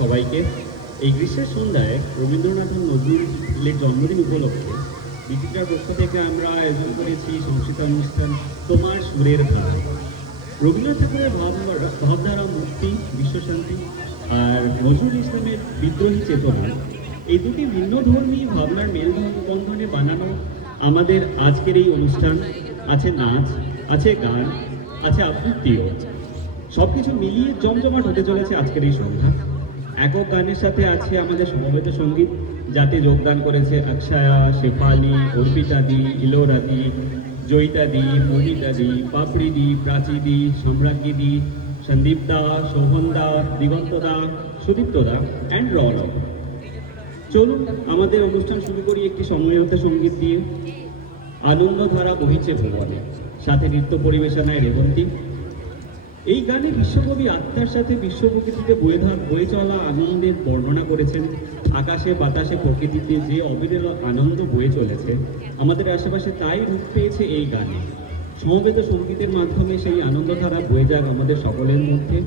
সবাইকে এই গ্রীষ্মের সন্ধ্যায় রবীন্দ্রনাথ নজরুলের জন্মদিন উপলক্ষে বিচিত্রার পক্ষ থেকে আমরা আয়োজন করেছি সংস্কৃতানুষ্ঠান তোমার সুরের ধারা। রবীন্দ্রনাথ ঠাকুরের ভাবধারা মুক্তি, বিশ্বশান্তি আর নজরুল ইসলামের বিদ্রোহী চেতনা, এই দুটি ভিন্ন ধর্মী ভাবনার মেলবন্ধনে বানানো আমাদের আজকের এই অনুষ্ঠান। আছে নাচ, আছে গান, আছে আবৃত্তিও, সব কিছু মিলিয়ে জমজমাট হতে চলেছে আজকের এই সন্ধ্যা। একক গানের সাথে আছে আমাদের সমবেত সঙ্গীত, যাতে যোগদান করেছে অক্ষয়া, শেফালি, অর্পিতাদি, ইলোরাদি, জয়িতাদি, মমিতাদি, পাপড়িদি, প্রাচীদি, সম্রাজ্ঞীদি, সন্দীপদা, শোভনদা, দিগন্তদা, সুদীপ্তদা অ্যান্ড রৌনক। চলুন আমাদের অনুষ্ঠান শুরু করি একটি সমবেত সঙ্গীত দিয়ে। আনন্দধারা বহিছে ভুবনে, সাথে নৃত্য পরিবেশনায় রেবন্তী। এই গানে বিশ্বকবি আত্মার সাথে বিশ্ব প্রকৃতিতে বয়ে চলা আনন্দের বর্ণনা করেছেন। আকাশে বাতাসে প্রকৃতিতে যে অবিরল আনন্দ বয়ে চলেছে আমাদের আশেপাশে, তাই রূপ পেয়েছে এই গানে। সমবেত সঙ্গীতের মাধ্যমে সেই আনন্দধারা বয়ে যাক আমাদের সকলের মধ্যে।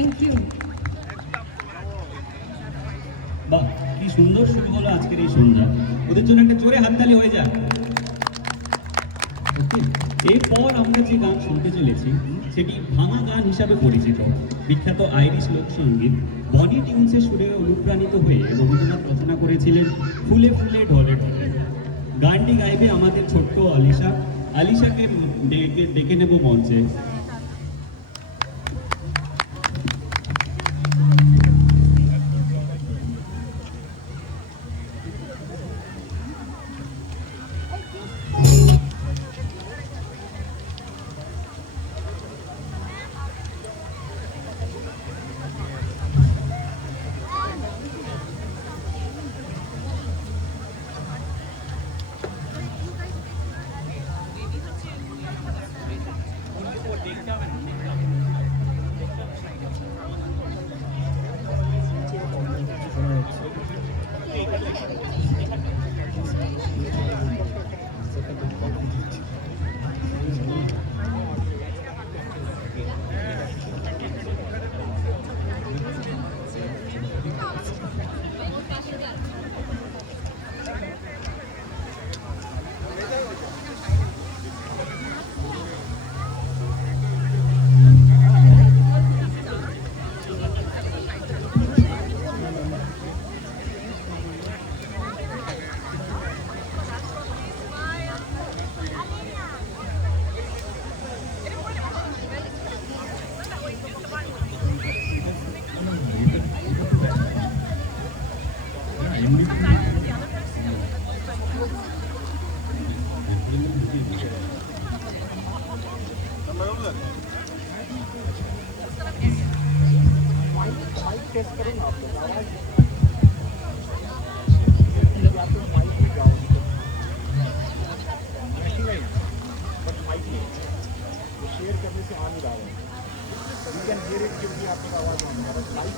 Thank you. বাহ, কি সুন্দর শুরু হলো আজকের এই সন্ধ্যা। ওদের জন্য একটা জোরে হাততালি হয়ে যাক। ওকে, এরপর আমরা যে গান শুনতে চলেছি সেটি ভাঙা গান হিসাবে পরিচিত। বিখ্যাত আইরিশ লোকসঙ্গীত বনি টিউনসের সুরে অনুপ্রাণিত হয়ে রবীন্দ্রনাথ রচনা করেছিলেন ফুলে ফুলে ঢলে ঢলে। গানটি গাইবে আমাদের ছোট্ট আলিশা। আলিশাকে ডেকে নেব মঞ্চে। शेयर करने से आ नहीं रहा है। यू कैन हियर इट क्योंकि आपकी आवाज आ रही है।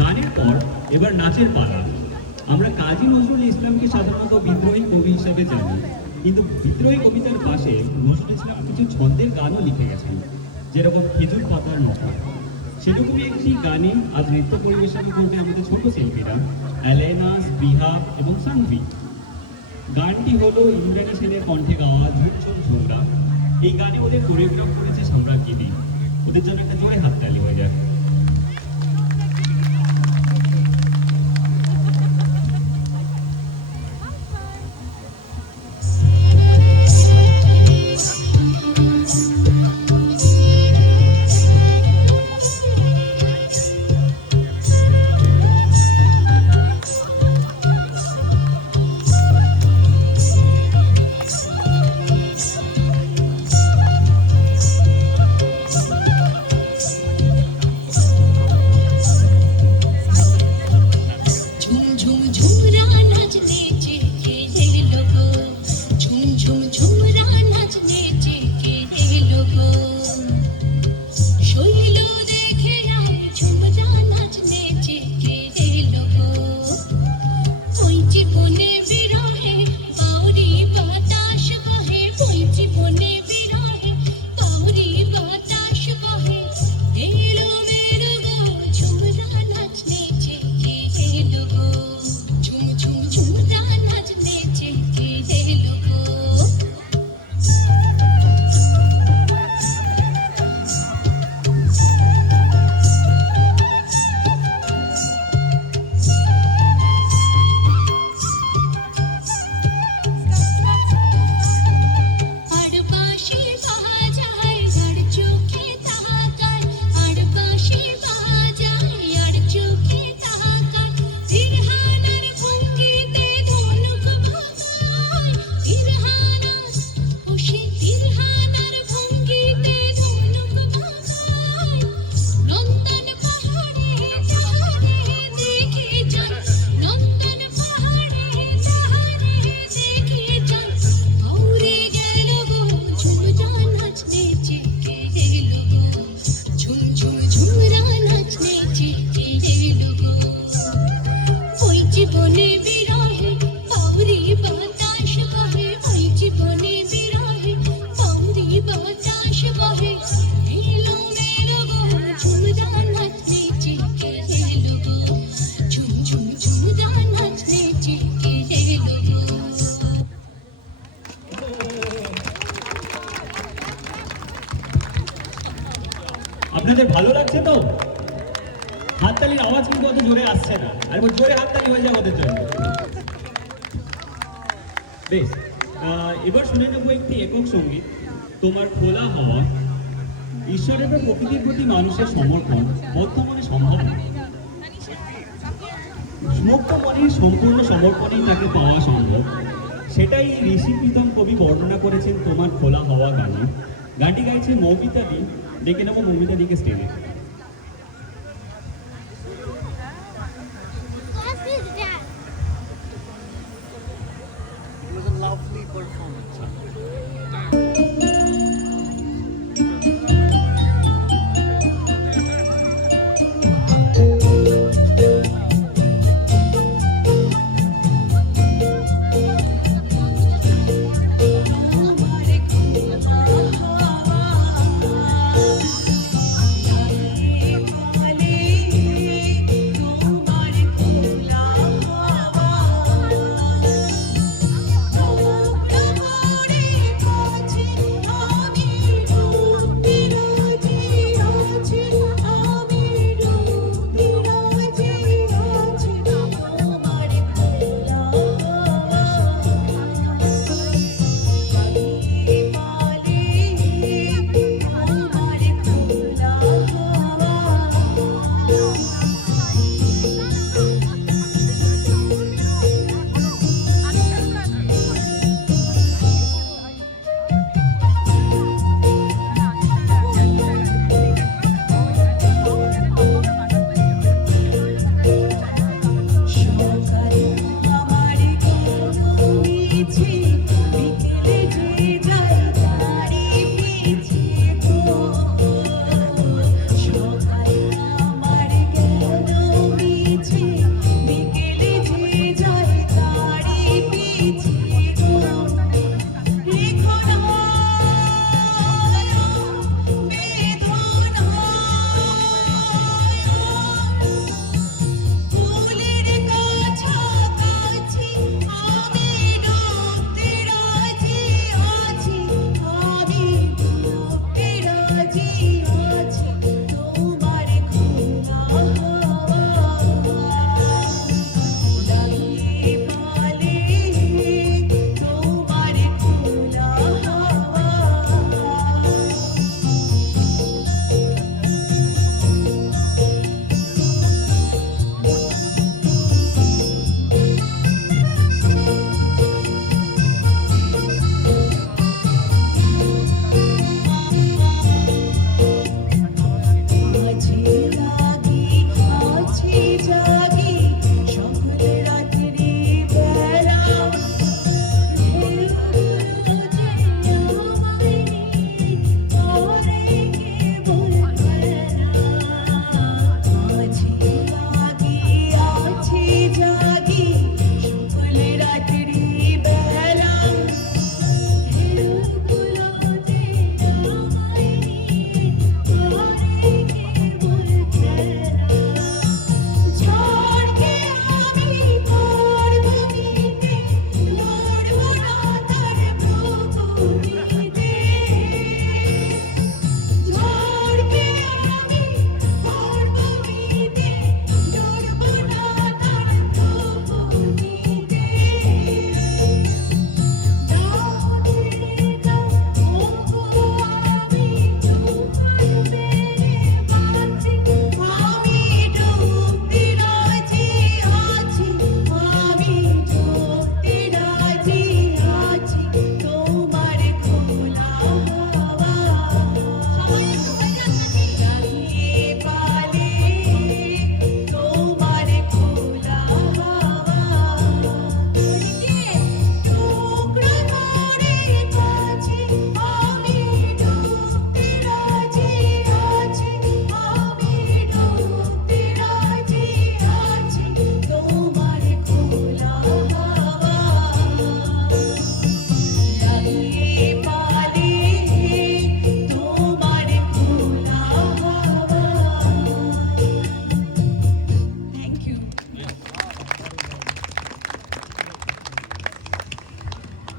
গানের পর এবার নাচের পালা। আমরা কাজী নজরুল ইসলামকে সাধারণত বিদ্রোহী কবি হিসেবে জানি, কিন্তু বিদ্রোহী কবিতার পাশে নজরুল ইসলাম কিছু ছন্দের গানও লিখে গেছেন, যেরকম খেজুর পাতার নৌকা। সেরকমই একটি গানে আজ নৃত্য পরিবেশন করবে আমাদের ছোট শিল্পীরা অ্যালেনা, স্পৃহা এবং সানভি। গানটি হলো ইন্দ্রাণী সেনের কণ্ঠে গাওয়া ঝুমঝুম ঝুমরা। এই গানে ওদের কোরিওগ্রাফ করেছে সম্রাট গিরি। ওদের জন্য একটা জোরে হাততালি হয়ে যায়। আপনাদের ভালো লাগছে তো? হাততালির আওয়াজ কিন্তু অত জোরে আসছে না, আর এবার জোরে হাততালি হয়ে যায় ওদের জন্য। বেশ, এবার শুনে নেবো একটি একক সঙ্গীত, তোমার খোলা হওয়া। ঈশ্বরের বা প্রকৃতির প্রতি মানুষের সমর্পণ বর্তমানে সম্ভব নয়। মুক্ত মনের সম্পূর্ণ সমর্পণেই তাকে পাওয়া সম্ভব। সেটাই ঋষি প্রীতম কবি বর্ণনা করেছেন তোমার খোলা হওয়া গানে। গানটি গাইছে মৌমিতা দি। ডেকে নেবো মৌমিতা দিকে স্টেজে। What is that? It was a lovely performance.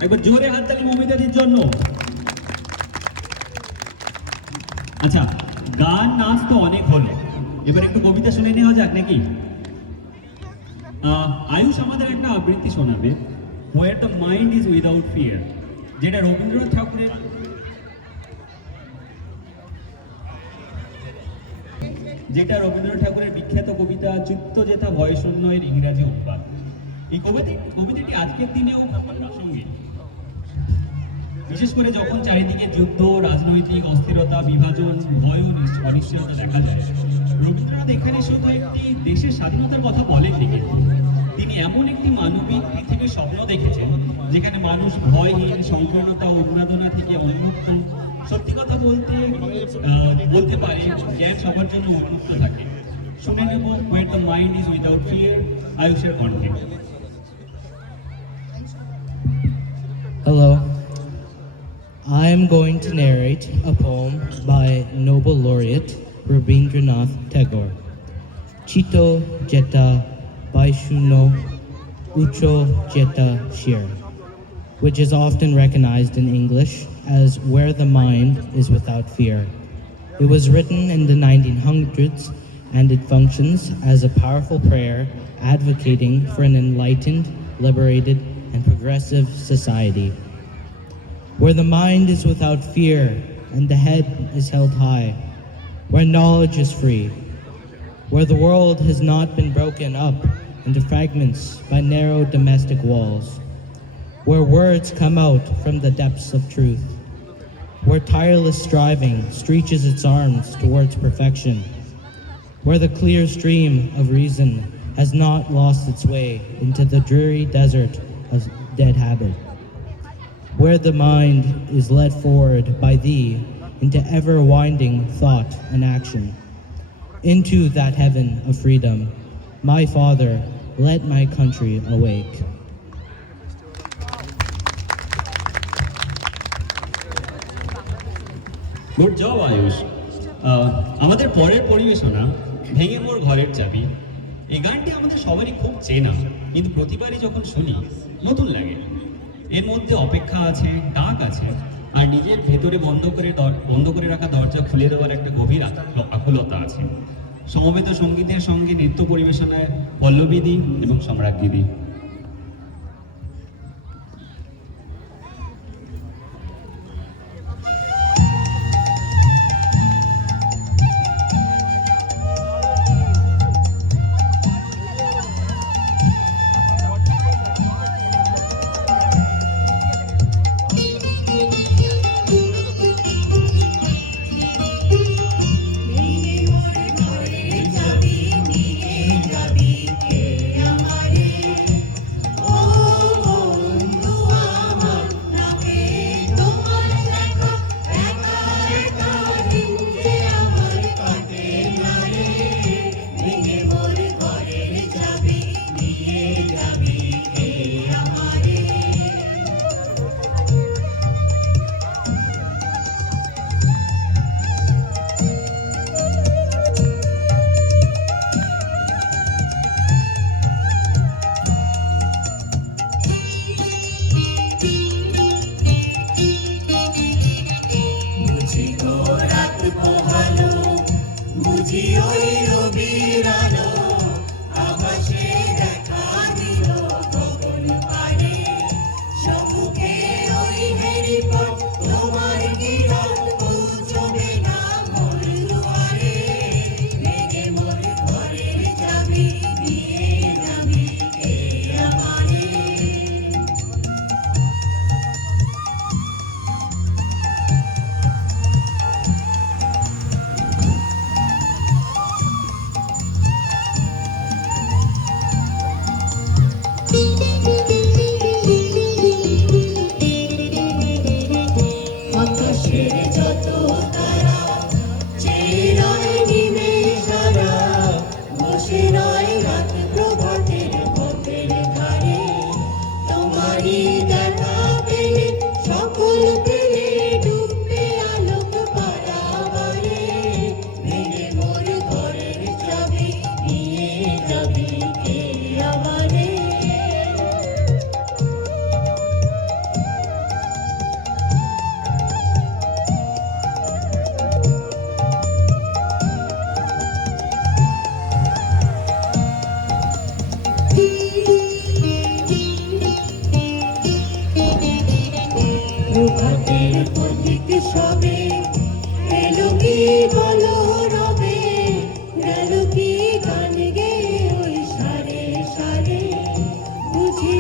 একবার জোরে হাততালি মৌমিতাদির জন্য। আচ্ছা, গান নাচ তো অনেক হলো, এবার একটু কবিতা শুনে নেওয়া যাক নাকি? আয়ুষ আমাদের একটা আবৃত্তি শোনাবে, হোয়ার the mind is without fear, যেটা রবীন্দ্রনাথ ঠাকুরের বিখ্যাত কবিতা চিত্ত যেথা ভয় শূন্য এর ইংরাজি অনুবাদ। এই কবিতাটি আজকের দিনেও প্রাসঙ্গিক, বিশেষ করে যখন চারিদিকে যুদ্ধ, রাজনৈতিক অস্থিরতা, বিভাজন, ভয় ও অনিশ্চয়তা দেখা যায়। রবীন্দ্রনাথ এখানে শুধু একটি দেশের স্বাধীনতার কথা বলেননি, তিনি এমন একটি মানবিক পৃথিবীর স্বপ্ন দেখেছেন যেখানে মানুষ ভয়হীন, সংকীর্ণতা ও উন্মাদনা থেকে উন্মুক্ত, সত্যি কথা বলতে পারে, জ্ঞান সবার জন্য উন্মুক্ত থাকে। শুনে নেব where the mind is without fear, আয়ুষের কণ্ঠে। Hello. I am going to narrate a poem by Nobel laureate Rabindranath Tagore, Chito Jeta Baishuno Ucho Jeta Shir, which is often recognized in English as Where the Mind is Without Fear. It was written in the 1900s and it functions as a powerful prayer advocating for an enlightened, liberated, and progressive society, where the mind is without fear and the head is held high, where knowledge is free, where the world has not been broken up into fragments by narrow domestic walls, where words come out from the depths of truth, where tireless striving stretches its arms towards perfection, where the clear stream of reason has not lost its way into the dreary desert of dead habit, where the mind is led forward by thee into ever-winding thought and action, into that heaven of freedom. My Father, let my country awake. Good job Ayush. আমাদের পরের পরিবেশনা ভেঙে মোর ঘরের চাবি। এই গানটি আমাদের সবারই খুব চেনা, কিন্তু প্রতিবারই যখন শুনি নতুন লাগে। এর মধ্যে অপেক্ষা আছে, ডাক আছে, আর নিজের ভেতরে বন্ধ করে রাখা দরজা খুলে দেওয়ার একটা গভীর আকুলতা আছে। সমবেত সঙ্গীতের সঙ্গে নৃত্য পরিবেশনায় পল্লবীদি এবং সম্রাজ্ঞীদি।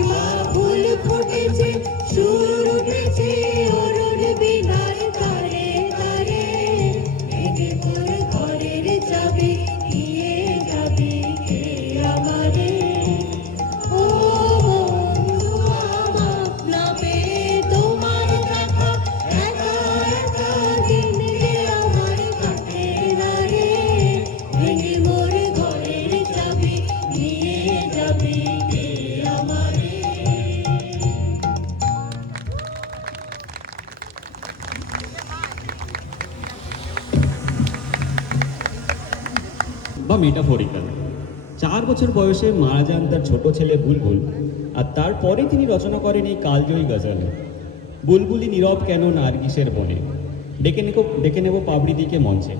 মা ফুল ফুটেছে সুর উঠেছে অরুণ বিনার তারে তারে ভেঙে মোর ঘরের চাবি নিয়ে যাবি কে আমারে ও বন্ধু আমার না পেয়ে তোমার দেখা একা একা দিন যে আমার কাটে না রে ভেঙে মোর ঘরের চাবি নিয়ে যাবি কে আমারে বা মেটাফরিক্যাল। 4 বছর বয়সে মারা যান তার ছোট ছেলে বুলবুল, আর তারপরে তিনি রচনা করেন এই কালজয়ী গজল বুলবুলি নীরব কেন নার্গিসের বনে। ডেকে নেব পাবড়ি দিকে মঞ্চে।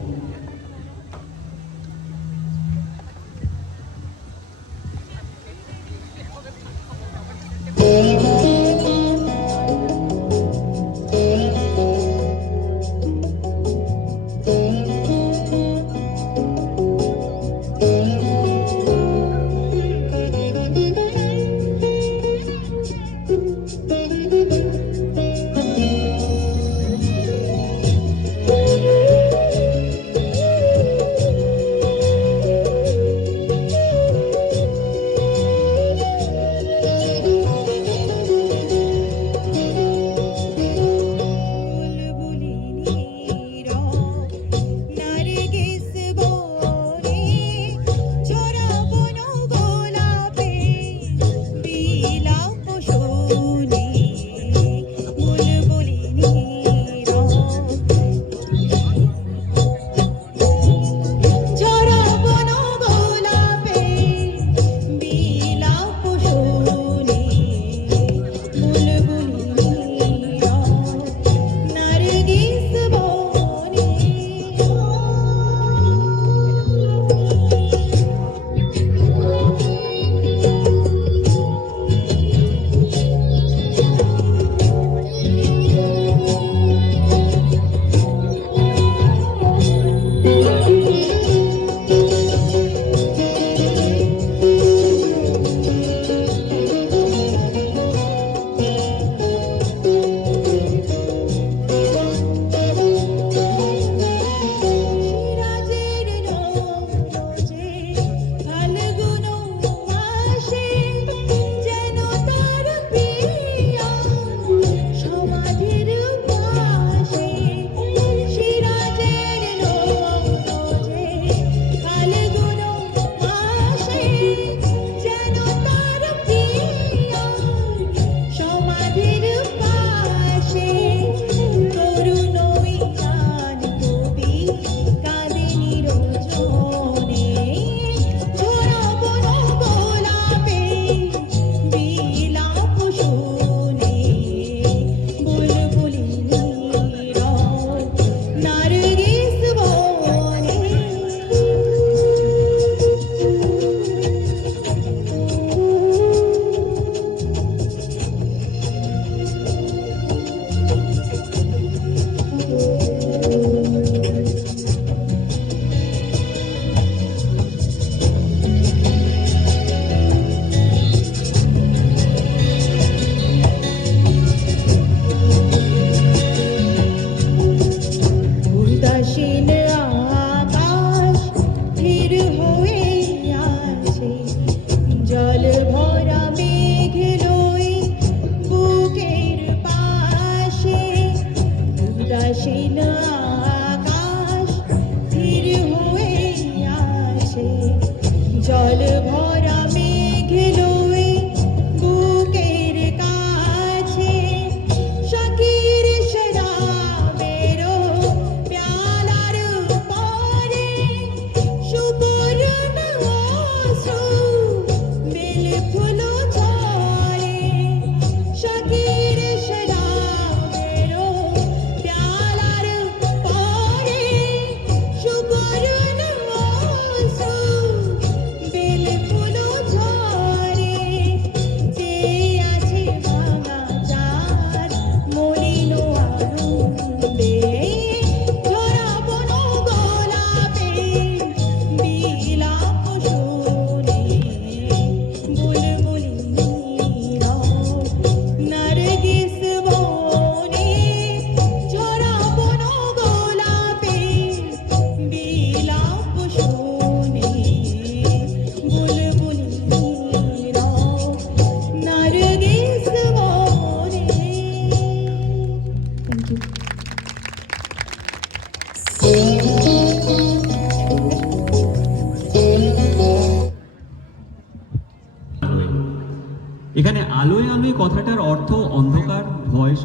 এখানে আলোয় আলোয় কথাটার অর্থ অন্ধকার, ভয়,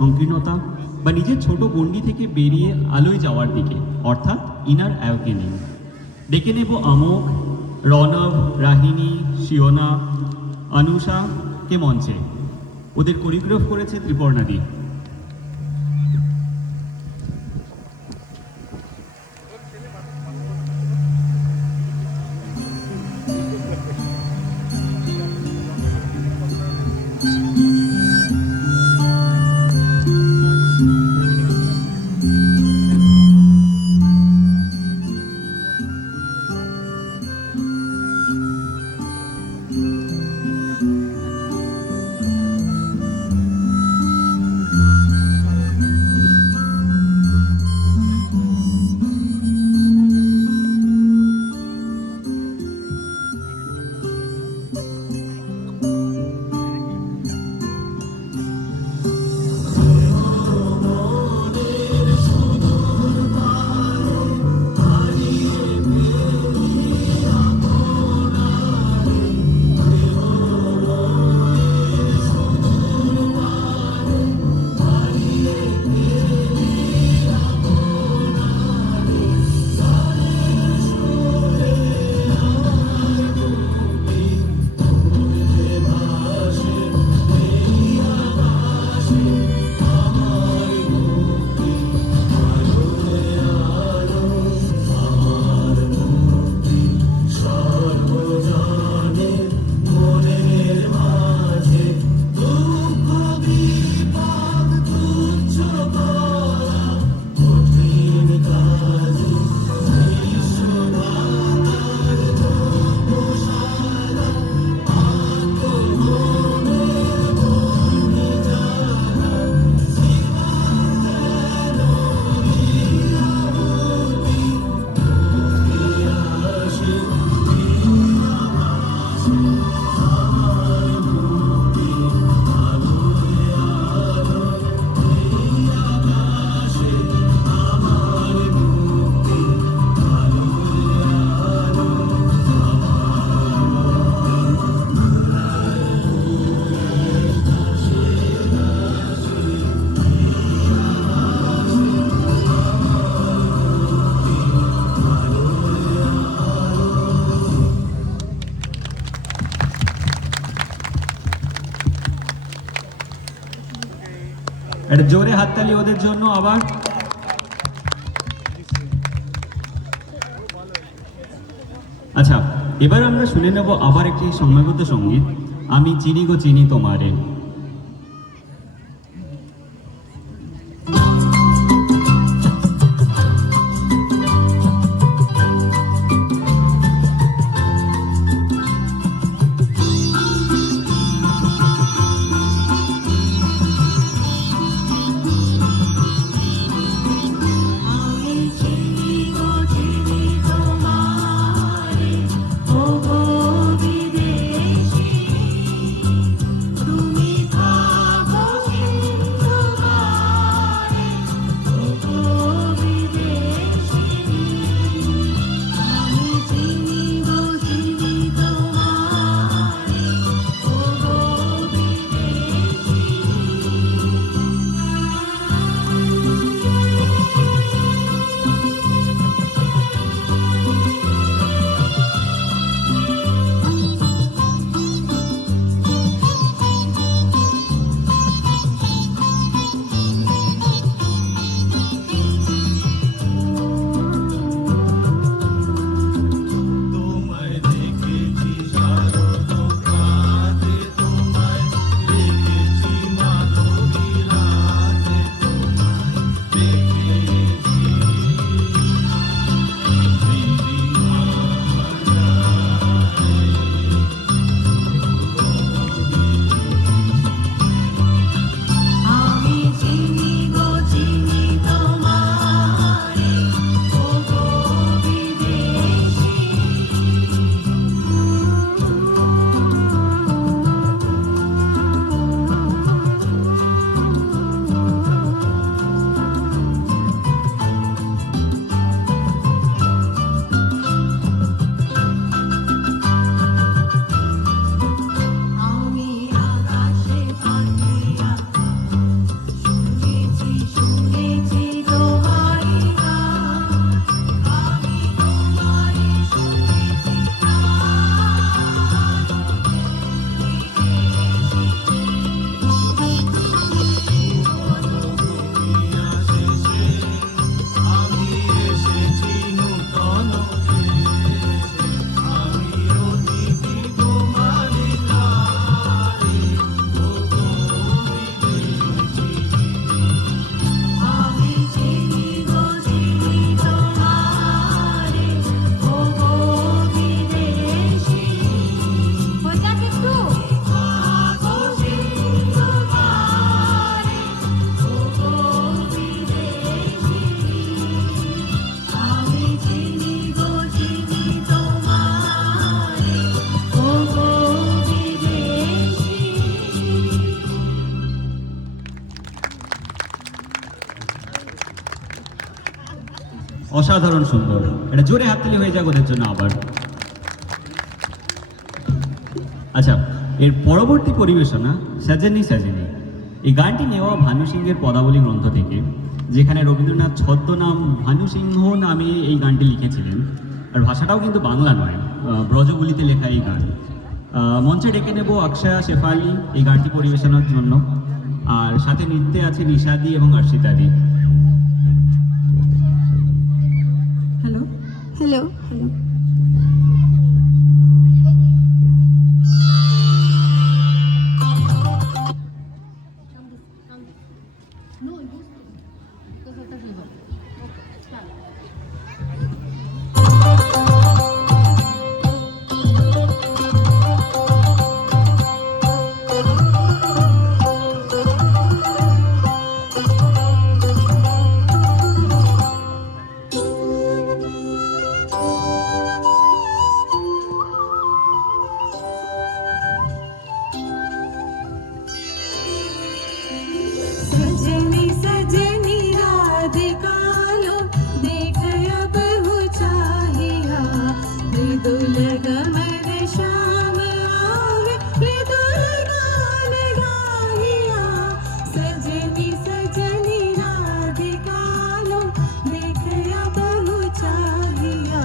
সংকীর্ণতা বা নিজের ছোট গণ্ডি থেকে বেরিয়ে আলোয় যাওয়ার দিকে, অর্থাৎ ইনার অ্যাওকেনিং। ডেকে নেব আমোক, রণব, রাহিনী, শিওনা, অনুষাকে মঞ্চে। ওদের কোরিওগ্রাফ করেছে ত্রিপর্ণাদি। একটা জোরে হাততালি ওদের জন্য আবার। আচ্ছা, এবার আমরা শুনে নেব আবার একটি সময়বদ্ধ সঙ্গীত, আমি চিনি গো চিনি তোমারে। আমি চিনি গো চিনি তোমারে, ও গো বিদেশী, তুমি অসাধারণ সুন্দর। এটা জোরে হাততালি হয়ে যাক ওদের জন্য আবার। আচ্ছা, এর পরবর্তী পরিবেশনা সাজেনি সাজেনি। এই গানটি নেওয়া ভানু সিংহের পদাবলী গ্রন্থ থেকে, যেখানে রবীন্দ্রনাথ ছদ্মনাম ভানু সিংহ নামে এই গানটি লিখেছিলেন। আর ভাষাটাও কিন্তু বাংলা নয়, ব্রজবুলিতে লেখা এই গান। মঞ্চে ডেকে নেব অক্ষয়া শেফালি এই গানটি পরিবেশনার জন্য, আর সাথে নৃত্যে আছে নিশাদি এবং অর্ষিতাদি। হ্যালো হ্যালো হ্যালো सजनी सजनी राधिका लो देख अब हो चाहिया मृदुल गमन श्याम आवे मृदुल गान गाहिया सजनी सजनी राधिका लो देख अब हो चाहिया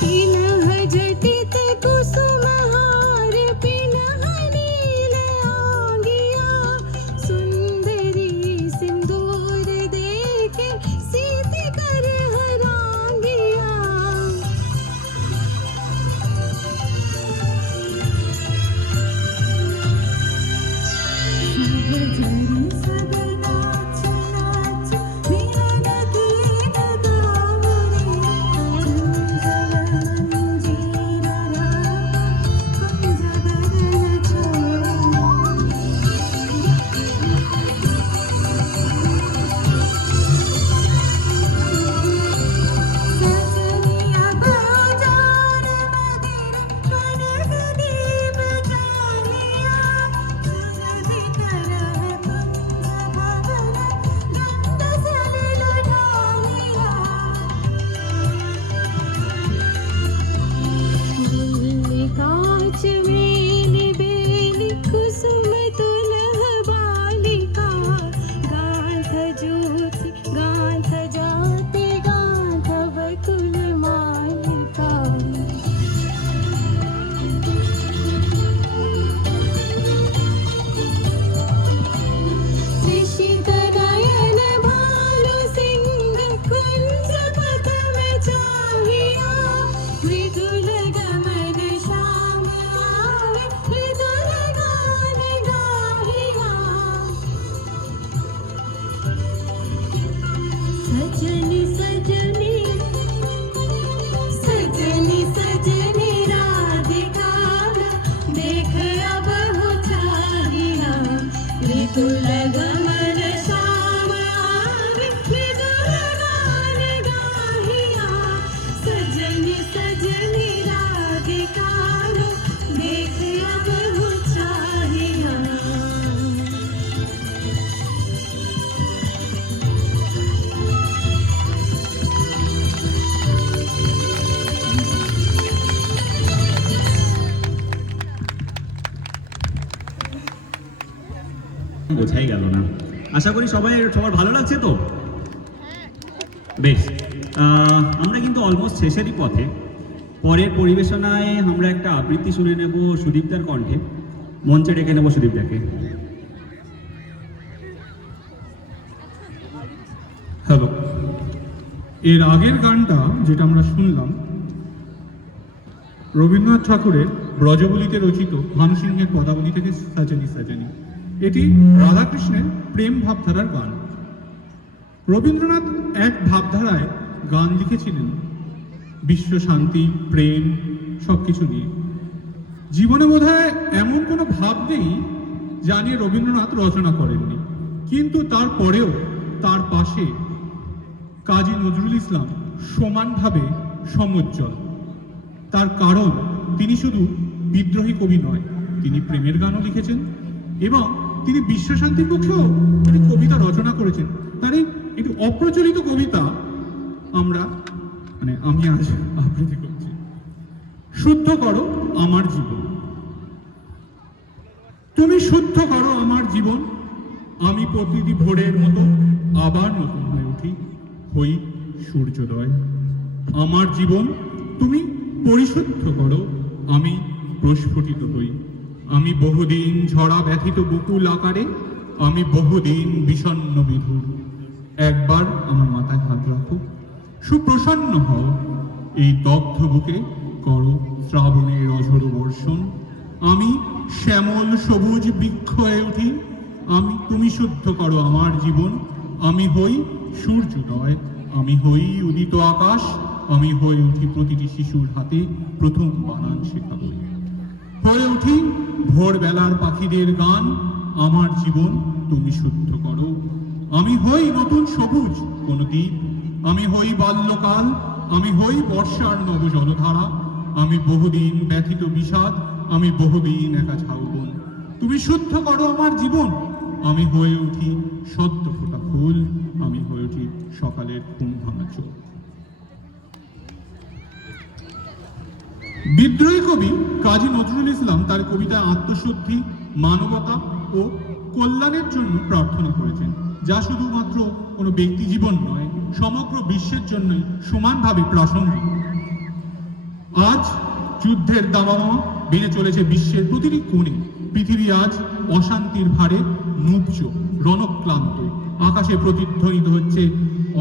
पिनह जटित कुसुमहार पिनह नील आंगिया सुंदरी सिंदूर देके सीति कर हरांगिया जरी सब नाच नाच मिलन गीत गावरे मंजीरा हम जगन छोड़ सजनिया बाजार मदिर कनक दीप जालिया सुरभि करह कुंज भवन नंद सलिल ढालिया नीली कांच मेली बेली कुसुम तुलह बालिका गांठ ज्योति गांठ जाति गांठ बकुल मालिका ऋषित नयन भानु सिंह कुंज पथ में चाहिया मृदुल गमन श्याम आवे मृदुल गान गाहिया सजनी सजनी सजनी सजनी राधिका देख अब हो चाहिया मृदुल गमन श्याम आवे मृदुल गान गाहिया सजनी सजनी राधिका देख अब हो चाहिया বোঝাই গেল না। আশা করি সবার ভালো লাগছে তো। বেশ, আমরা কিন্তু অলমোস্ট শেষেরই পথে। পরের পরিবেশনায় আমরা একটা আবৃত্তি শুনে নেব সুদীপদার কণ্ঠে। মঞ্চে ডেকে নেব সুদীপদাকে। হ্যালো, এর আগের গানটা যেটা আমরা শুনলাম রবীন্দ্রনাথ ঠাকুরের ব্রজবলিতে রচিত ভানু সিংহের পদাবলী থেকে সাজনি সাজনি। এটি রাধাকৃষ্ণের প্রেম ভাবধারার গান। রবীন্দ্রনাথ এক ভাবধারায় গান লিখেছিলেন বিশ্ব শান্তি, প্রেম সবকিছু নিয়ে। জীবনে বোধহয় এমন কোনো ভাব নেই যা নিয়ে রবীন্দ্রনাথ রচনা করেননি, কিন্তু তারপরেও তার পাশে কাজী নজরুল ইসলাম সমানভাবে সমুজ্জ্বল। তার কারণ তিনি শুধু বিদ্রোহী কবি নয়, তিনি প্রেমের গানও লিখেছেন এবং তিনি বিশ্বশান্তির পক্ষেও একটি কবিতা রচনা করেছেন। তার এই একটি অপ্রচলিত কবিতা আমি আজ আবৃত্তি করছি। শুদ্ধ করো আমার জীবন। তুমি শুদ্ধ করো আমার জীবন, আমি প্রতিটি ভোরের মতো আবার নতুন হয়ে উঠি, হই সূর্যোদয়। আমার জীবন তুমি পরিশুদ্ধ করো, আমি প্রস্ফুটিত হই। আমি বহুদিন ঝরা ব্যথিত বকুল আকারে, আমি বহুদিন বিষণ্ণ বিধুর। একবার আমার মাথায় হাত রাখো, সুপ্রসন্ন হও, এই দগ্ধ বুকে করো শ্রাবণের অঝোর বর্ষণ। আমি শ্যামল সবুজ বৃক্ষ হয়ে উঠি, তুমি শুদ্ধ করো আমার জীবন, আমি হই সূর্যোদয়, আমি হই উদিত আকাশ, আমি হয়ে উঠি প্রতিটি শিশুর হাতে প্রথম বানান শেখা বই। হয়ে উঠি ভোরবেলার পাখিদের গান, আমার জীবন তুমি শুদ্ধ করো। আমি হই নতুন সবুজ কোন দ্বীপ, আমি হই বাল্যকাল, আমি হই বর্ষার নব জলধারা। আমি বহুদিন ব্যথিত বিষাদ, আমি বহুদিন একা ঝাউবন। তুমি শুদ্ধ করো আমার জীবন, আমি হয়ে উঠি সদ্য ফোটা ফুল, আমি হয়ে উঠি সকালের ঘুম ভাঙা চোখ। বিদ্রোহী কবি কাজী নজরুল ইসলাম তার কবিতায় আত্মশুদ্ধি, মানবতা ও কল্যাণের জন্য প্রার্থনা করেছেন, যা শুধুমাত্র কোনো ব্যক্তি জীবন নয়, সমগ্র বিশ্বের জন্যই সমানভাবে প্রাসঙ্গিক। আজ যুদ্ধের দাবানল বেড়ে চলেছে বিশ্বের প্রতিটি কোণে। পৃথিবী আজ অশান্তির ভারে নুবজ, রণক্লান্ত। আকাশে প্রতিধ্বনিত হচ্ছে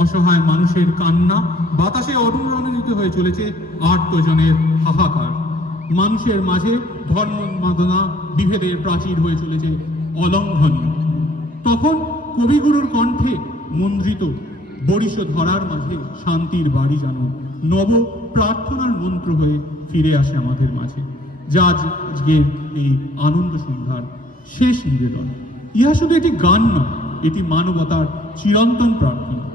অসহায় মানুষের কান্না, বাতাসে অনুরণিত হয়ে চলেছে আর্তজনের হাহাকার। মানুষের মাঝে ধর্মোন্মাদনা, বিভেদের প্রাচীর হয়ে চলেছে অলঙ্ঘনীয়। তখন কবিগুরুর কণ্ঠে মন্দ্রিত বরিশ ধরার মাঝে শান্তির বাড়ি যেন নব প্রার্থনার মন্ত্র হয়ে ফিরে আসে আমাদের মাঝে, যা আজকের এই আনন্দ সন্ধ্যার শেষ নিবেদন। ইহা শুধু একটি গান নয়, এটি মানবতার চিরন্তন প্রার্থনা।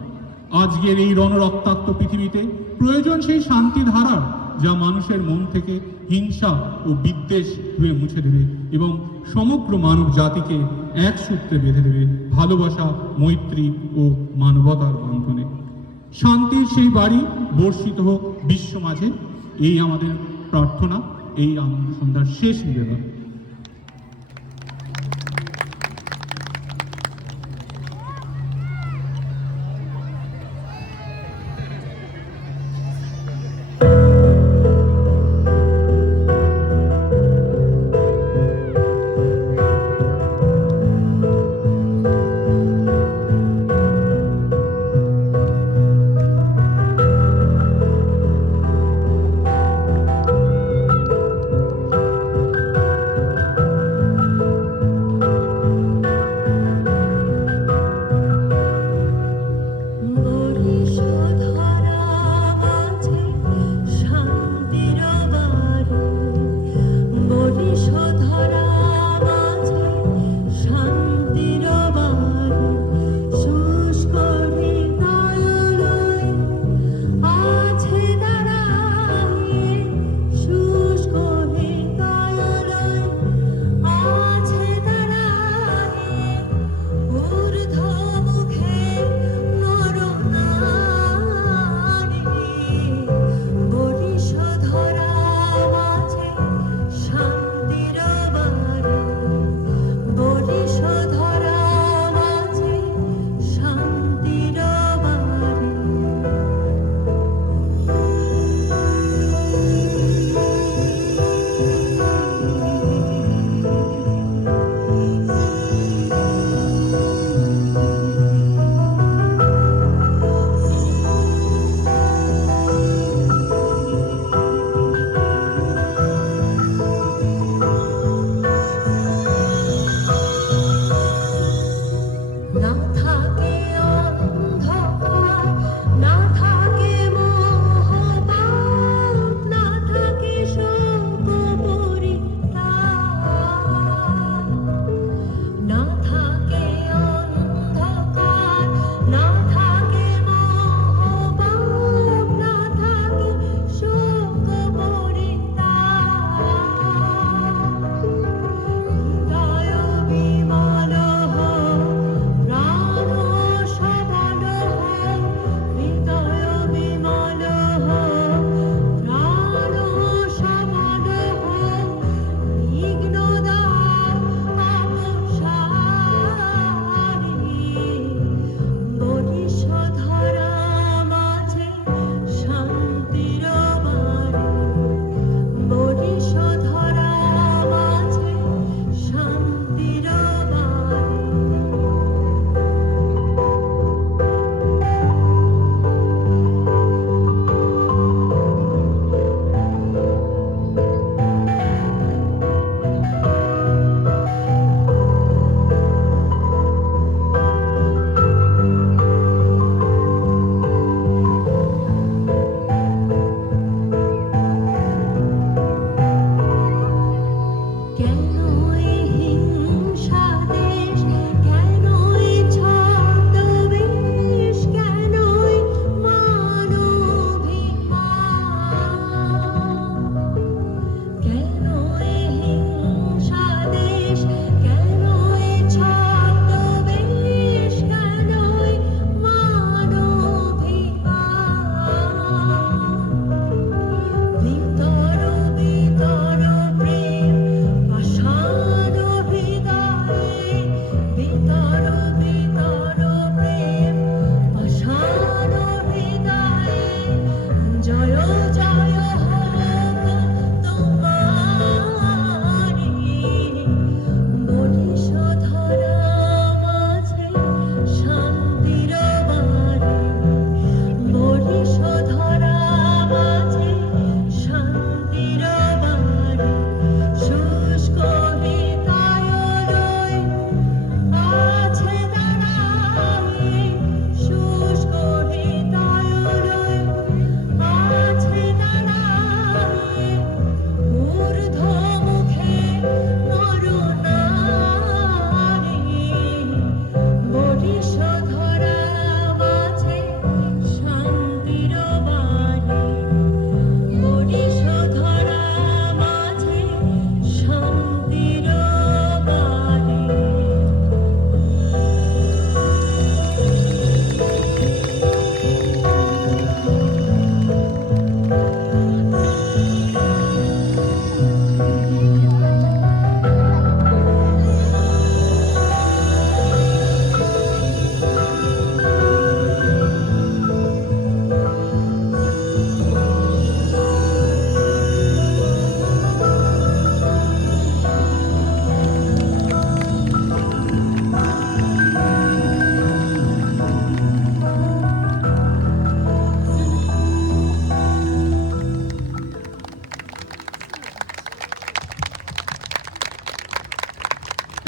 আজকের এই রণরক্তাক্ত পৃথিবীতে প্রয়োজন সেই শান্তি ধারার, যা মানুষের মন থেকে হিংসা ও বিদ্বেষ ধুয়ে মুছে দেবে এবং সমগ্র মানব জাতিকে এক সূত্রে বেঁধে দেবে ভালোবাসা, মৈত্রী ও মানবতার বন্ধনে। শান্তির সেই বাড়ি বর্ষিত হোক বিশ্ব মাঝে, এই আমাদের প্রার্থনা, এই আনন্দ সন্ধ্যার শেষ নিবেদন।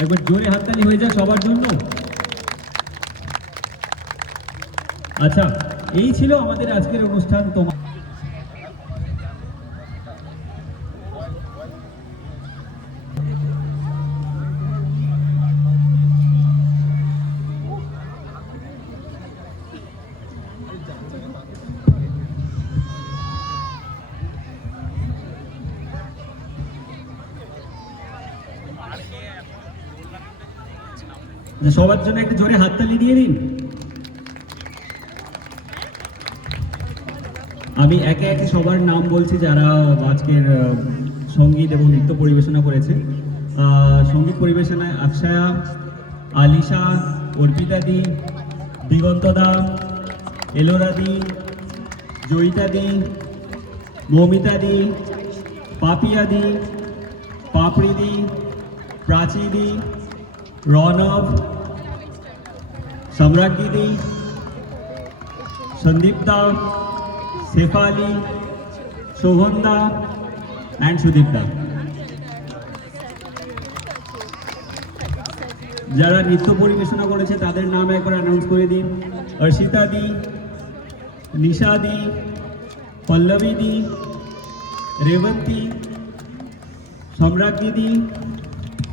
একবার জোরে হাততালি হয়ে যাক সবার জন্য। আচ্ছা, এই ছিল আমাদের আজকের অনুষ্ঠান। তোমার সবার জন্য একটু জোরে হাততালি দিয়ে দিন। আমি একে একে সবার নাম বলছি যারা আজকের সঙ্গীত এবং নৃত্য পরিবেশনা করেছে। সঙ্গীত পরিবেশনায় আকশায়া, আলিশা, অর্পিতা দি, দিগন্ত দা, এলোরা দি, জয়িতা দি, মৌমিতা দি, পাপিয়া দি, পাপড়ি দি, প্রাচী দি, রণব, সম্রাট দিদি, সন্দীপ দা, শেফালি, শোভন দা অ্যান্ড সুদীপ দা। যারা নৃত্য পরিবেশনা করেছে তাদের নাম একবার অ্যানাউন্স করে দিন। অর্ষিতা দি, নিশা দি, পল্লবী দি, রেবন্তী, সম্রাট দিদি,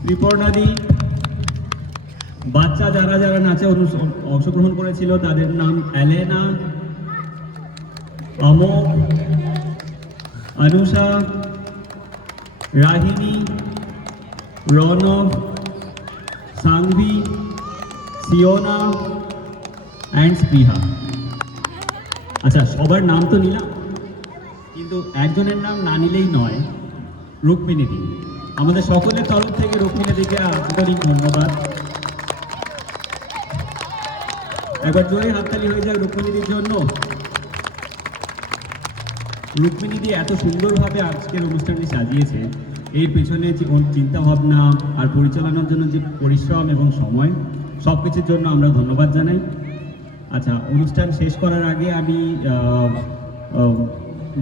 ত্রিপর্ণা দি। বাচ্চা যারা যারা নাচে অংশগ্রহণ করেছিল তাদের নাম অ্যালেনা, অমোক, অনুষা, রাহিনী, রণব, সাংভি, সিওনা অ্যান্ড স্পৃহা। আচ্ছা, সবার নাম তো নিলাম, কিন্তু একজনের নাম না নিলেই নয়, রুক্মিণী দি। আমাদের সকলের তরফ থেকে রুক্মিণী দিকে আন্তরিক ধন্যবাদ। একবার জোরে হাততালি হয়ে যাক রুক্মিণীদির জন্য। রুক্মিণীদি এত সুন্দরভাবে আজকের অনুষ্ঠানটি সাজিয়েছে, এর পেছনে যে চিন্তা ভাবনা আর পরিচালনার জন্য যে পরিশ্রম এবং সময়, সব কিছুর জন্য আমরা ধন্যবাদ জানাই। আচ্ছা, অনুষ্ঠান শেষ করার আগে আমি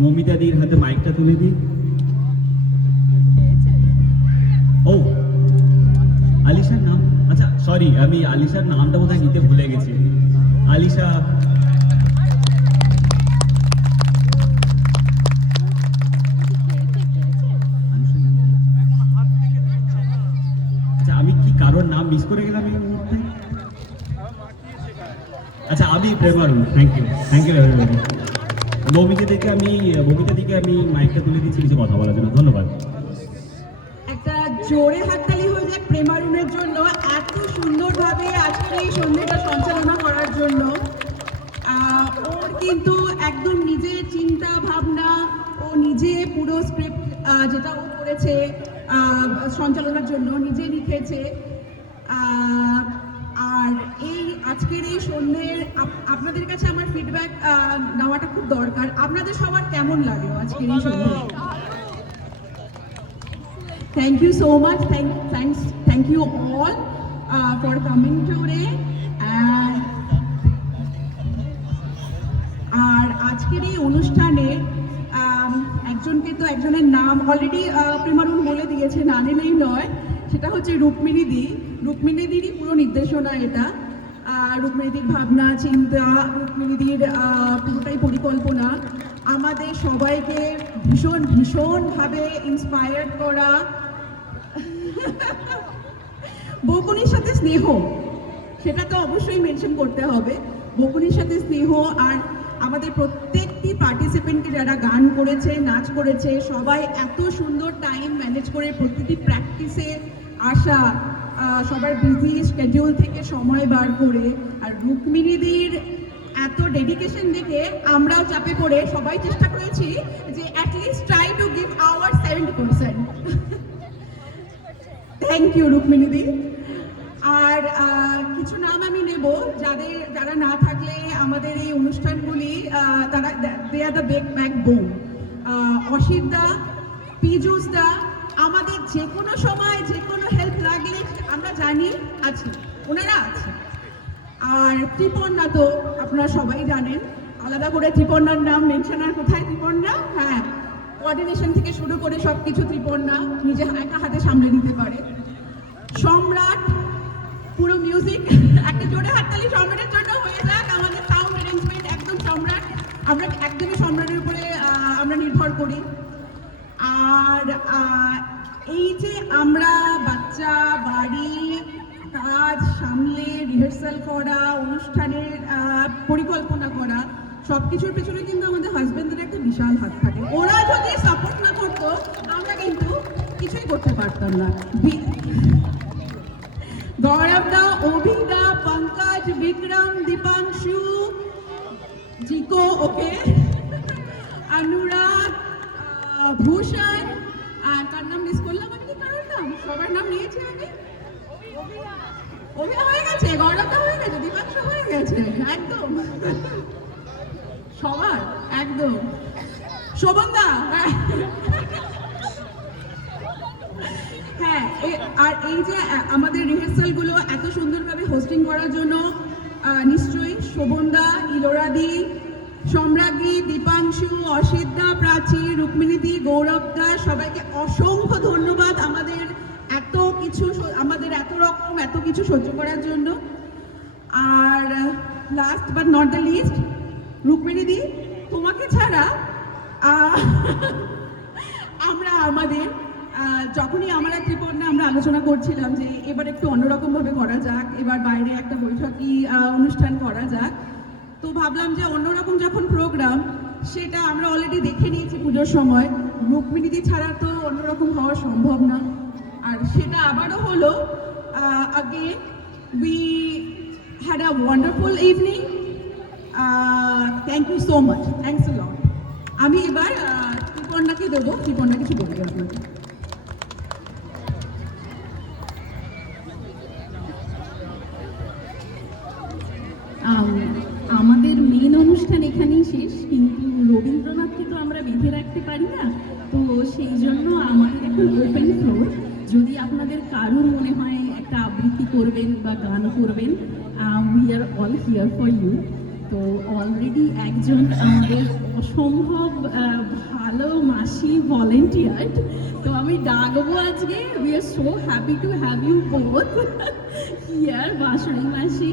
মৌমিতাদির হাতে মাইকটা তুলে দিই। ও, আলিশার নাম, আচ্ছা সরি, আমি আলিশার নামটা বোধহয় নিতে ভুলে গেছি। আলিশা, আচ্ছা আমি কি কারোর নাম মিস করে গেলাম এই মুহূর্তে? আচ্ছা, আমি প্রেমারুল। Thank you everybody. মৌমিতা দিকে আমি মাইকটা তুলে দিচ্ছি কিছু কথা বলার জন্য। ধন্যবাদ। একটা জোরে হাততালি হয়ে যায় প্রেমারুনের জন্য, এত সুন্দরভাবে আজকের এই সন্ধ্যেটা সঞ্চালনা করার জন্য। ওর কিন্তু একদম নিজের চিন্তা ভাবনা, ও নিজে পুরো স্ক্রিপ্ট যেটা ও করেছে সঞ্চালনার জন্য নিজে লিখেছে। আর এই আজকের এই সন্ধ্যের আপনাদের কাছে আমার ফিডব্যাক নেওয়াটা খুব দরকার। আপনাদের সবার কেমন লাগলো আজকের এই সন্ধ্যে? Thank you so much. Thank you all for coming today. আর আজকের এই অনুষ্ঠানে একজনের নাম অলরেডি প্রেমারুল বলে দিয়েছে, না নিলেই নয়, সেটা হচ্ছে রুক্মিণী দি। রুক্মিণীদিরই পুরো নির্দেশনা এটা। রুক্মিণীদির ভাবনা চিন্তা, রুক্মিণীদির পুরোটাই পরিকল্পনা আমাদের সবাইকে ভীষণভাবে ইন্সপায়ার্ড করা। বকুনির সাথে স্নেহ, সেটা তো অবশ্যই মেনশন করতে হবে। বকুনির সাথে স্নেহ আর আমাদের প্রত্যেকটি পার্টিসিপেন্টকে যারা গান করেছে, নাচ করেছে, সবাই এত সুন্দর টাইম ম্যানেজ করে প্রতিটি প্র্যাকটিসে আসা, সবার বিজি স্কেডিউল থেকে সময় বার করে। আর রুক্মিণীদির এত ডেডিকেশন দেখে আমরাও চাপে পড়ে সবাই চেষ্টা করেছি যে at least try to give our 70%। Thank you রুক্মিণীদি। আর কিছু নাম আমি নেব যারা না থাকলে আমাদের এই অনুষ্ঠানগুলি, তারা দে আর দ্য ব্যাকবোন। অসিত দা, পীযুষ দা, আমাদের যে কোনো সময় যে কোনো হেল্প লাগলে আমরা জানি আছে, ওনারা আছে। আর ত্রিপর্ণা তো আপনারা সবাই জানেন, আলাদা করে ত্রিপর্ণার নাম মেনশন আর কোথায় ত্রিপর্ণা। হ্যাঁ, কোঅর্ডিনেশন থেকে শুরু করে সব কিছু ত্রিপর্ণা নিজে একা হাতে সামলে নিতে পারে। সম্রাট, পুরো মিউজিক একটা জোরে হাততালি সম্রাটের জন্য হয়ে যাক। আমাদের সাউন্ড অ্যারেঞ্জমেন্ট একদম সম্রাট, আমরা একদমই সম্রাটের উপরে আমরা নির্ভর করি। আর এই যে আমরা বাচ্চা, বাড়ি, কাজ সামলে রিহার্সাল করা, অনুষ্ঠানের পরিকল্পনা করা, সব কিছুর পেছনে কিন্তু আমাদের হাজবেন্ডের একটা বিশাল হাত থাকে। ওরা যদি সাপোর্ট না করতো আমরা কিন্তু কিছুই করতে পারতাম না। गौरव दा, ओभी दा, पंकज, विक्रम, दीपांशु, जिको ओके, अनुराग, भूषण, কার নাম মিস করলাম আমি? কারোর নাম, সবার নাম নিয়েছি আমি। ওভিয়া হয়ে গেছে, গৌরবদা হয়ে গেছে, দীপাংশু হয়ে গেছে, একদম সবার একদম। শোভনদা, হ্যাঁ। আর এই যে আমাদের রিহার্সালগুলো এত সুন্দরভাবে হোস্টিং করার জন্য নিশ্চয়ই শোভনদা, ইলোরাদি, সম্রাজ্ঞী, দীপাংশু, অসিতদা, প্রাচী, রুক্মিণীদি, গৌরবদা, সবাইকে অসংখ্য ধন্যবাদ আমাদের এত কিছু, আমাদের এত কিছু সহ্য করার জন্য। আর last but not the least, রুক্মিণীদি, তোমাকে ছাড়া আমরা আমাদের যখনই আমরা ত্রিপর্ণা আমরা আলোচনা করছিলাম যে এবার একটু অন্যরকমভাবে করা যাক, এবার বাইরে একটা বৈঠকি অনুষ্ঠান করা যাক, তো ভাবলাম যে অন্যরকম যখন প্রোগ্রাম, সেটা আমরা অলরেডি দেখে নিয়েছি পুজোর সময়, রুক্মিণীদি ছাড়া তো অন্যরকম হওয়া সম্ভব না। আর সেটা আবারও হলো। again we had a wonderful evening. Thank you so much, thanks a lot. আমি এবার ত্রিপর্ণাকে দেবো, ত্রিপর্ণা কিছু বলবে আপনাকে। আমাদের মেন অনুষ্ঠান এখানেই শেষ, কিন্তু রবীন্দ্রনাথকে তো আমরা বেঁধে রাখতে পারি না, তো সেই জন্য আমাদের এখন ওপেন ফ্লোর। যদি আপনাদের কারোর মনে হয় একটা আবৃত্তি করবেন বা গান করবেন, we are all here for you. তো অলরেডি একজন আমাদের অসম্ভব ভালো মাসি ভলেন্টিয়ার, তো আমি ডাকবো আজকে। We are so happy to have you both here, Bansari মাসি।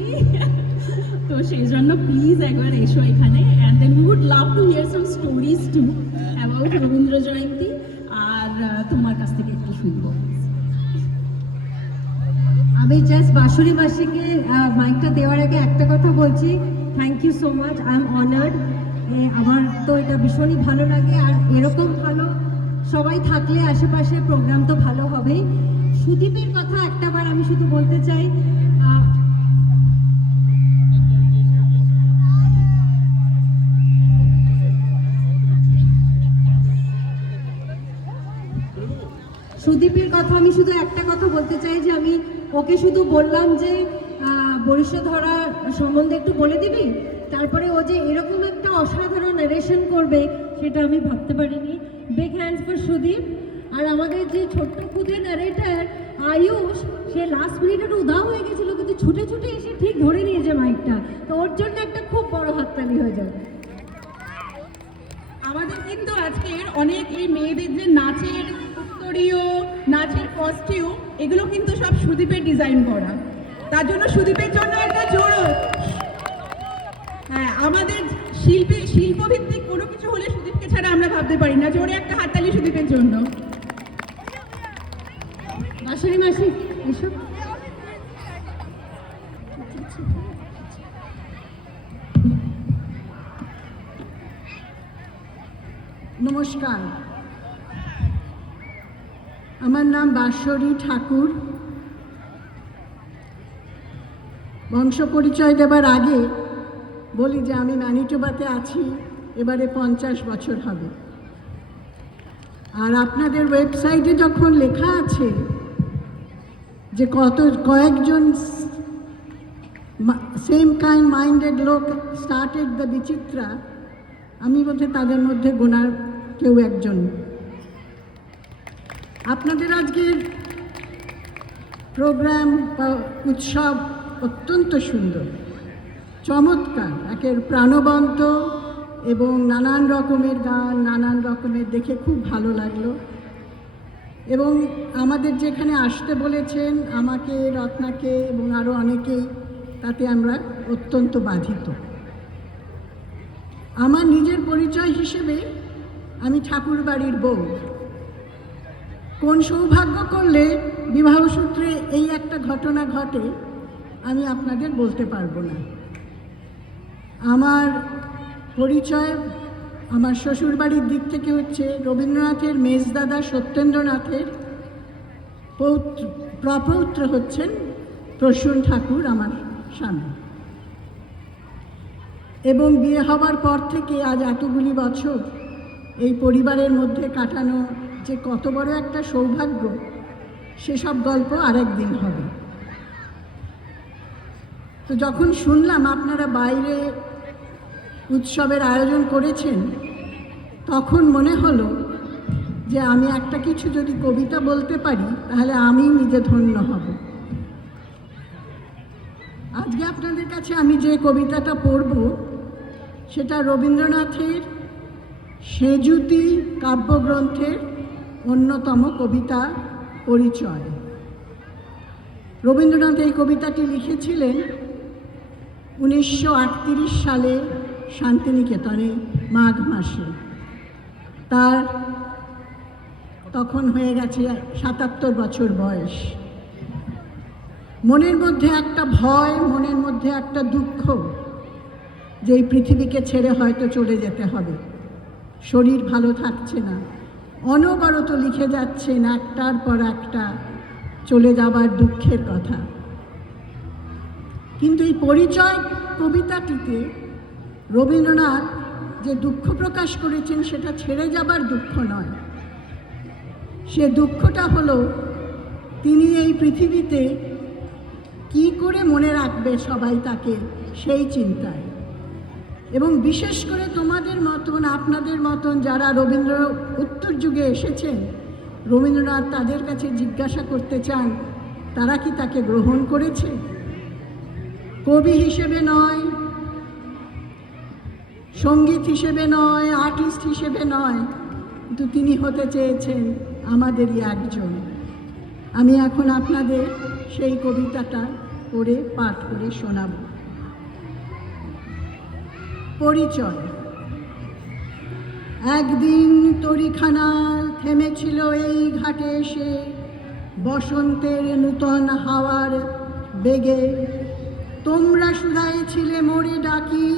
তো সেই জন্য প্লিজ একবার এসো এখানে, and then we would love to hear some stories to about Rabindra Jayanti. আর তোমার কাছ থেকে একটু শুনবো। আমি জাস্ট বাঁশরি মাসিকে মাইকটা দেওয়ার আগে একটা কথা বলছি, thank you so much, I am honoured. আমার তো এটা ভীষণই ভালো লাগে, আর এরকম ভালো সবাই থাকলে আশেপাশে প্রোগ্রাম তো ভালো হবেই। সুদীপের কথা একটাবার আমি শুধু বলতে চাই, সুদীপের কথা আমি শুধু একটা কথা বলতে চাই যে আমি ওকে শুধু বললাম যে বরিশধরা সম্বন্ধে একটু বলে দিবি, তারপরে ও যে এরকম একটা অসাধারণ ন্যারেশন করবে সেটা আমি ভাবতে পারিনি। Big hands for Sudip. আর আমাদের যে ছোট্ট খুদে ন্যারেটার আয়ুষ, সে লাস্ট মিনিটে উদাও হয়ে গেছিল, কিন্তু ছুটে ছুটে এসে ঠিক ধরে নিয়েছে মাইকটা, তো ওর জন্য একটা খুব বড় হাততালি হয়ে যাবে। আমাদের কিন্তু আজকের অনেক এই মেয়েদের যে নাচের উত্তরীয়, নাচের কস্টিউম, এগুলো কিন্তু সব সুদীপের ডিজাইন করা। তার জন্য সুদীপের জন্য একটা জোড়ো, হ্যাঁ, আমাদের শিল্পভিত্তিক কোনো কিছু হলে সুদীপকে ছাড়া আমরা ভাবতে পারি না। জোরে একটা হাততালি সুদীপের জন্য। বাঁশরি মাসি এসো। নমস্কার, আমার নাম বাঁশরি ঠাকুর। বংশ পরিচয় দেবার আগে বলি যে আমি ম্যানিটোবাতে আছি, এবারে 50 বছর হবে। আর আপনাদের ওয়েবসাইটে যখন লেখা আছে যে কয়েকজন সেম কাইন্ড মাইন্ডেড লোক স্টার্টেড দ্য বিচিত্রা, আমি বোধহয় তাদের মধ্যে গোনার কেউ একজন। আপনাদের আজকের প্রোগ্রাম বা উৎসব অত্যন্ত সুন্দর, চমৎকার, একের প্রাণবন্ত এবং নানান রকমের গান, নানান রকমের, দেখে খুব ভালো লাগলো। এবং আমাদের যেখানে আসতে বলেছেন আমাকে, রত্নাকে এবং আরও অনেকেই, তাতে আমরা অত্যন্ত বাধিত। আমার নিজের পরিচয় হিসেবে আমি ঠাকুরবাড়ির বউ। কোন সৌভাগ্য করলে বিবাহসূত্রে এই একটা ঘটনা ঘটে আমি আপনাদের বলতে পারবো না। আমার পরিচয় আমার শ্বশুরবাড়ির দিক থেকে হচ্ছে রবীন্দ্রনাথের মেজদাদা সত্যেন্দ্রনাথের প্রপৌত্র হচ্ছেন প্রসূন ঠাকুর আমার স্বামী। এবং বিয়ে হবার পর থেকে আজ এতগুলি বছর এই পরিবারের মধ্যে কাটানো যে কত বড় একটা সৌভাগ্য, সেসব গল্প আরেক দিন হবে। তো যখন শুনলাম আপনারা বাইরে উৎসবের আয়োজন করেছেন, তখন মনে হলো যে আমি একটা কিছু যদি কবিতা বলতে পারি তাহলে আমি নিজে ধন্য হব। আজকে আপনাদের কাছে আমি যে কবিতাটা পড়ব সেটা রবীন্দ্রনাথের সেজুতি কাব্যগ্রন্থের অন্যতম কবিতা পরিচয়। রবীন্দ্রনাথ এই কবিতাটি লিখেছিলেন 1938 সালে শান্তিনিকেতনে মাঘ মাসে। তার তখন হয়ে গেছে 77 বছর বয়স। মনের মধ্যে একটা ভয়, মনের মধ্যে একটা দুঃখ যে এই পৃথিবীকে ছেড়ে হয়তো চলে যেতে হবে, শরীর ভালো থাকছে না, অনবরত লিখে যাচ্ছেন একটার পর একটা চলে যাবার দুঃখের কথা। কিন্তু এই পরিচয় কবিতাটিতে রবীন্দ্রনাথ যে দুঃখ প্রকাশ করেছেন সেটা ছেড়ে যাবার দুঃখ নয়, সে দুঃখটা হলো তিনি এই পৃথিবীতে কি করে মনে রাখবে সবাই তাকে, সেই চিন্তায়। এবং বিশেষ করে তোমাদের মতন, আপনাদের মতন যারা রবীন্দ্র উত্তর যুগে এসেছেন, রবীন্দ্রনাথ তাদের কাছে জিজ্ঞাসা করতে চান তারা কি তাকে গ্রহণ করেছে? কবি হিসেবে নয়, সঙ্গীত হিসেবে নয়, আর্টিস্ট হিসেবে নয়, কিন্তু তিনি হতে চেয়েছেন আমাদেরই একজন। আমি এখন আপনাদের সেই কবিতাটা পড়ে পাঠ করে শোনাব। পরিচয়। একদিন তরিখানা থেমেছিল এই ঘাটে এসে, বসন্তের নূতন হাওয়ার বেগে। তোমরা শুধায় ছিলে মোরে ডাকি,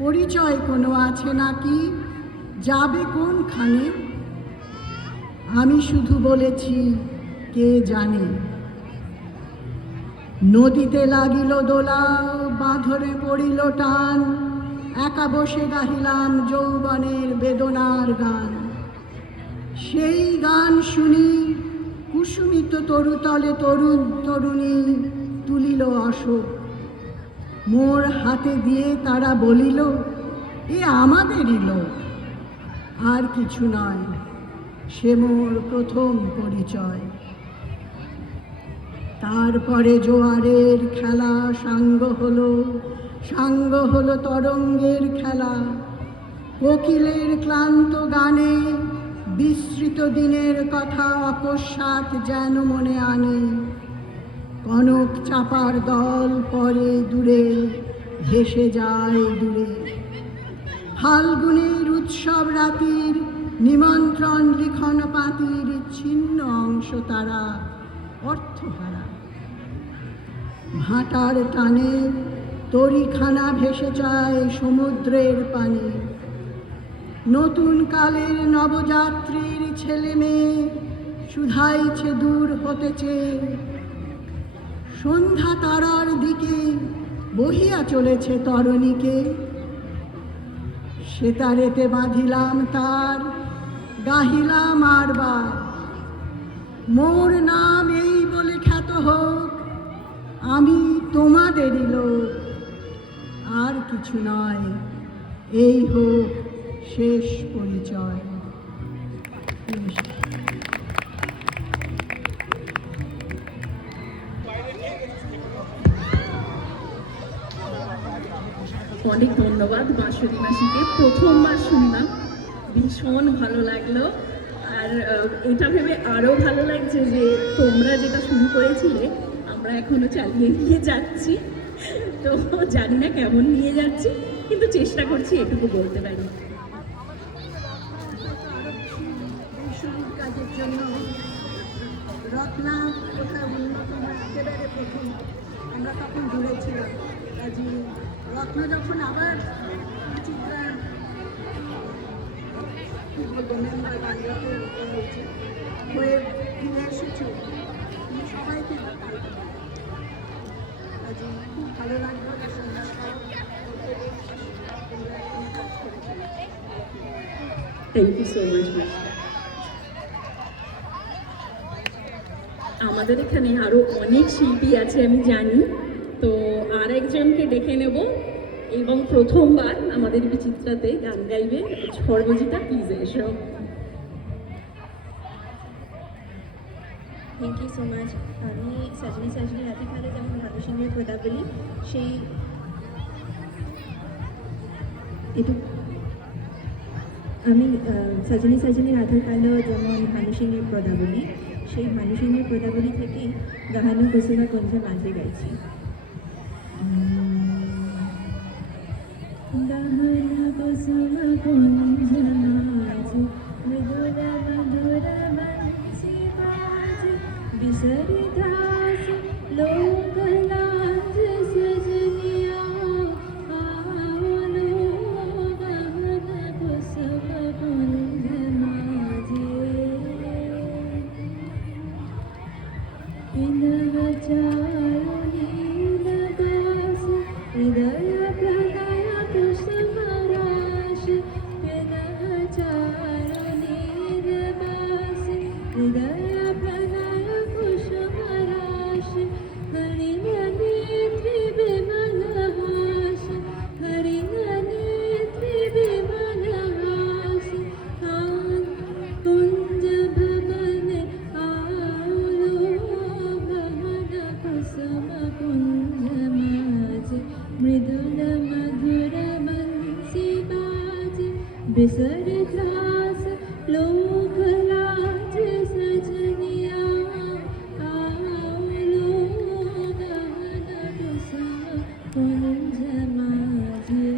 পরিচয় কোনো আছে নাকি, যাবে কোনখানে? আমি শুধু বলেছি কে জানে। নদীতে লাগিল দোলা, বাঁধরে পড়িল টান, একা বসে গাহিলাম যৌবনের বেদনার গান। সেই গান শুনি কুসুমিত তরুতলে তরুণ তরুণী তুলিল অশোক। মোর হাতে দিয়ে তারা বলিল এ আমাদেরই লোক। আর কিছু নয়, সে মোর প্রথম পরিচয়। তারপরে জোয়ারের খেলা সাঙ্গ হলো তরঙ্গের খেলা। কোকিলের ক্লান্ত গানে বিস্মৃত দিনের কথা অকস্মাৎ যেন মনে আনে। কনক চাপার দল পরে দূরে ভেসে যায় দূরে। ফাল্গুনের উৎসব রাতির নিমন্ত্রণ লিখন পাতির ছিন্ন অংশ তারা অর্থহারা। ভাটার টানে তরিখানা ভেসে যায় সমুদ্রের পানি। নতুন কালের নবযাত্রীর ছেলে মেয়ে শুধাইছে দূর হতেছে। সন্ধ্যা তারার দিকে বহিয়া চলেছে তরণীকে। সেতারেতে বাঁধিলাম তার, গাহিলাম আরবার, মোর নাম এই বলে খ্যাত হোক, আমি তোমাদেরই লোক। আর কিছু নয়, এই হোক শেষ পরিচয়। অনেক ধন্যবাদ বাঁশরী মাসিকে। প্রথমবার শুনলাম, ভীষণ ভালো লাগলো। আর এটা ভেবে আরও ভালো লাগছে যে তোমরা যেটা শুরু করেছিলে আমরা এখনো চালিয়ে নিয়ে যাচ্ছি। তো জানি না কেমন নিয়ে যাচ্ছি, কিন্তু চেষ্টা করছি এটুকু বলতে পারি। এই শুরুর কাজের জন্য রত্না কোথায় অন্যতম একেবারে প্রথম, আমরা তখন দূরে ছিলাম। কাজী রত্না যখন আবার চিত্রা কি বলবো মেম্বার বাংলাতে হয়ে ফিরে এসেছে, তুমি সবাইকে কাজী খুব ভালো লাগলো যে সন্ধ্যার কাজ করেছে। Thank you so much. আমাদের এখানে আরও অনেক শিল্পী আছে আমি জানি, তো আরেকজনকে ডেকে নেব এবং প্রথমবার আমাদের বিচিত্রাতে গান গাইবে সর্বজিতা, প্লিজ এসো। Thank you so much. আমি সাজনী সাজনী রাতে খালে যেমন ভানু সিংহের পদাবলী সেই আমি সাজনী সাজনী রাধার কালো যেমন ভানু সিংহের পদাবলী, সেই ভানু সিংহের পদাবলী থেকেই গাহানো কুসুমা কুঞ্জ মাঝে গাইছি। গাহানা কুসুমা কুঞ্জ মাঝে মৃদুলা মধুরা বংশী বাজে বিসরি দাস লোক লাজ সজনিয়া आवलो गाहाना कुसुमा कुंज माझे विनवचारुणी नगास हृदय प्रणय कुसुमराश विनवचारुणी नगास हृदय प्रणय कुसुमराश हरिणनेत्री विमलहास हरिणनेत्री विमलहास कुंज भवन आवलो गहन कुसुम कुंज माझे मृदुल मधुर बंसी बाजे बिसर त्रास लोक लाज सजनिया आवलो गहन कुसुम कुंज माझे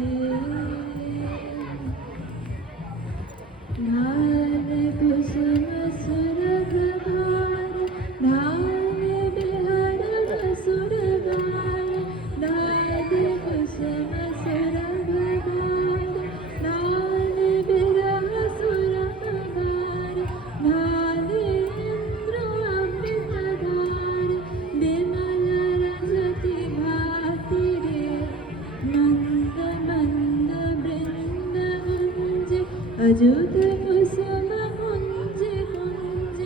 ढाल कुसुम सुरगवार ढाल बिहर सुरगार ढाल कुसुम सुरगवार ढाल बिरह सुरगार ढाल इंद्र अमृतधार विमल रजति भाति रे मंद मंद बृंद गुंज अजुत कुसुम कुंज कुंज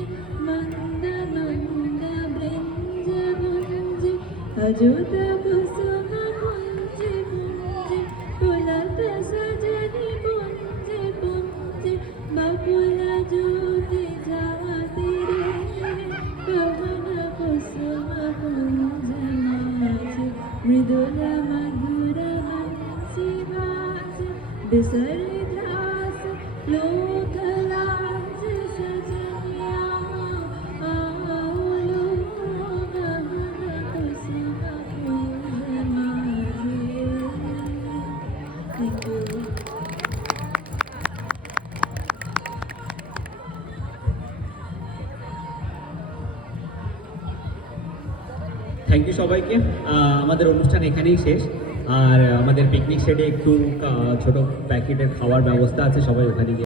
मंद मंद बृंज गुंज अजुत कुसुम कुंज कुंज पुलत सजनी कुंज कुंज बकुल ज्योति जाति रे गहन कुसुम कुंज माझे मृदुल मधुर बंसी बाजे बिसर ध्रास लोक लाज सजनिया आवलो गहन कुसुम कुंज माझे। Thank you. থ্যাংক ইউ সবাইকে। আমাদের অনুষ্ঠান এখানেই শেষ, আর আমাদের পিকনিক শেডে একটু ছোট প্যাকেটের খাওয়ার ব্যবস্থা আছে, সবাই ওখানে গিয়ে